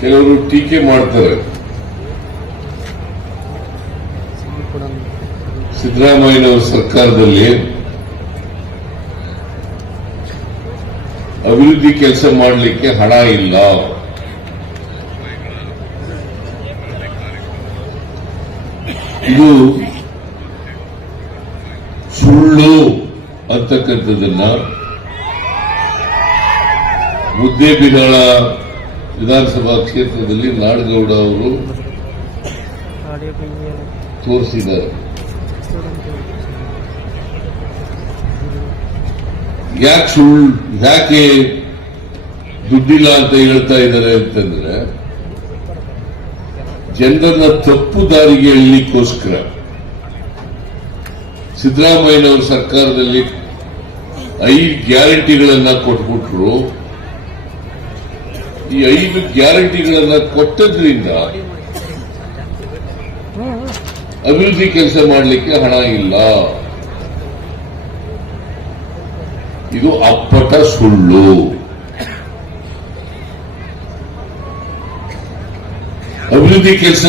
ಕೆಲವರು ಟೀಕೆ ಮಾಡ್ತಾರೆ. ಸಿದ್ದರಾಮಯ್ಯನವರ ಸರ್ಕಾರದಲ್ಲಿ ಅಭಿವೃದ್ಧಿ ಕೆಲಸ ಮಾಡಲಿಕ್ಕೆ ಹಣ ಇಲ್ಲ, ಇದು ಸುಳ್ಳು ಅಂತಕ್ಕಂಥದ್ದನ್ನ ಮುದ್ದೇಬಿಹಾಳ ವಿಧಾನಸಭಾ ಕ್ಷೇತ್ರದಲ್ಲಿ ನಾಡಗೌಡ ಅವರು ತೋರಿಸಿದ್ದಾರೆ. ಯಾಕೆ ದುಡ್ಡಿಲ್ಲ ಅಂತ ಹೇಳ್ತಾ ಇದ್ದಾರೆ ಅಂತಂದ್ರೆ ಜನರನ್ನ ತಪ್ಪು ದಾರಿಗೆ ಎಳಲಿಕ್ಕೋಸ್ಕರ ಸಿದ್ದರಾಮಯ್ಯನವರ ಸರ್ಕಾರದಲ್ಲಿ 5 ಗ್ಯಾರಂಟಿಗಳನ್ನ ಕೊಟ್ಬಿಟ್ರು. ಈ 5 ಗ್ಯಾರಂಟಿಗಳನ್ನ ಕೊಟ್ಟದ್ರಿಂದ ಅಭಿವೃದ್ಧಿ ಕೆಲಸ ಮಾಡಲಿಕ್ಕೆ ಹಣ ಇಲ್ಲ. ಇದು ಅಪ್ಪಟ ಸುಳ್ಳು. ಅಭಿವೃದ್ಧಿ ಕೆಲಸ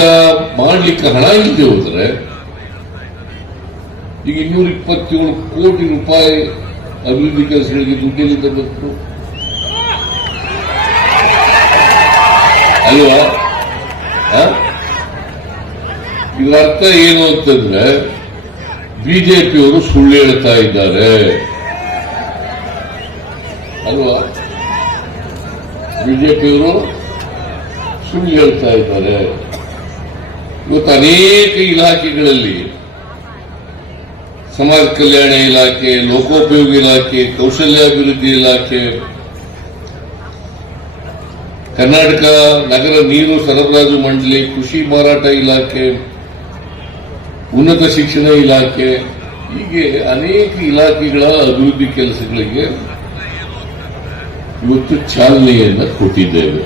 ಮಾಡಲಿಕ್ಕೆ ಹಣ ಇಲ್ಲದೆ ಹೋದರೆ ಈಗ 227 ಕೋಟಿ ರೂಪಾಯಿ ಅಭಿವೃದ್ಧಿ ಕೆಲಸಗಳಿಗೆ ದುಡ್ಡಿನಿಂದ ಬಂತು ಅಲ್ವಾ? ಇದರ ಅರ್ಥ ಏನು ಅಂತಂದ್ರೆ ಬಿಜೆಪಿಯವರು ಸುಳ್ಳು ಹೇಳ್ತಾ ಇದ್ದಾರೆ ಅಲ್ವಾ? ಬಿಜೆಪಿಯವರು ಸುಳ್ಳು ಹೇಳ್ತಾ ಇದ್ದಾರೆ. ಇವತ್ತು ಅನೇಕ ಇಲಾಖೆಗಳಲ್ಲಿ ಸಮಾಜ ಕಲ್ಯಾಣ ಇಲಾಖೆ, ಲೋಕೋಪಯೋಗಿ ಇಲಾಖೆ, ಕೌಶಲ್ಯಾಭಿವೃದ್ಧಿ ಇಲಾಖೆ, ಕರ್ನಾಟಕ ನಗರ ನೀರು ಸರಬರಾಜು ಮಂಡಳಿ, ಕೃಷಿ ಮಾರಾಟ ಇಲಾಖೆ, ಉನ್ನತ ಶಿಕ್ಷಣ ಇಲಾಖೆ, ಹೀಗೆ ಅನೇಕ ಇಲಾಖೆಗಳ ಅಭಿವೃದ್ಧಿ ಕೆಲಸಗಳಿಗೆ ಇವತ್ತು ಚಾಲನೆಯನ್ನು ಕೊಟ್ಟಿದ್ದೇವೆ.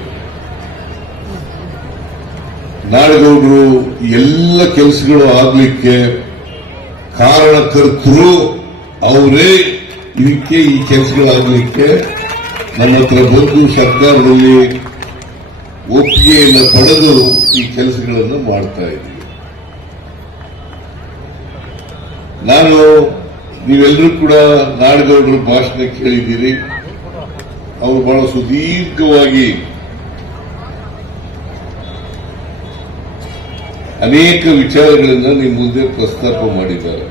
ನಾಡಗೌಡರು ಎಲ್ಲ ಕೆಲಸಗಳು ಆಗ್ಲಿಕ್ಕೆ ಕಾರಣಕರ್ತರು ಅವರೇ. ಇದಕ್ಕೆ ಈ ಕೆಲಸಗಳಾಗಲಿಕ್ಕೆ ನನ್ನ ಹತ್ರ ಬಂದು ಸರ್ಕಾರದಲ್ಲಿ ಒಪ್ಪಿಗೆಯನ್ನು ಪಡೆದು ಈ ಕೆಲಸಗಳನ್ನು ಮಾಡ್ತಾ ಇದ್ದೀವಿ. ನಾನು ನೀವೆಲ್ಲರೂ ಕೂಡ ನಾಡಗೌಡರ ಭಾಷಣ ಕೇಳಿದ್ದೀರಿ. ಅವರು ಬಹಳ ಸುದೀರ್ಘವಾಗಿ ಅನೇಕ ವಿಚಾರಗಳನ್ನು ನಿಮ್ಮ ಮುಂದೆ ಪ್ರಸ್ತಾಪ ಮಾಡಿದ್ದಾರೆ.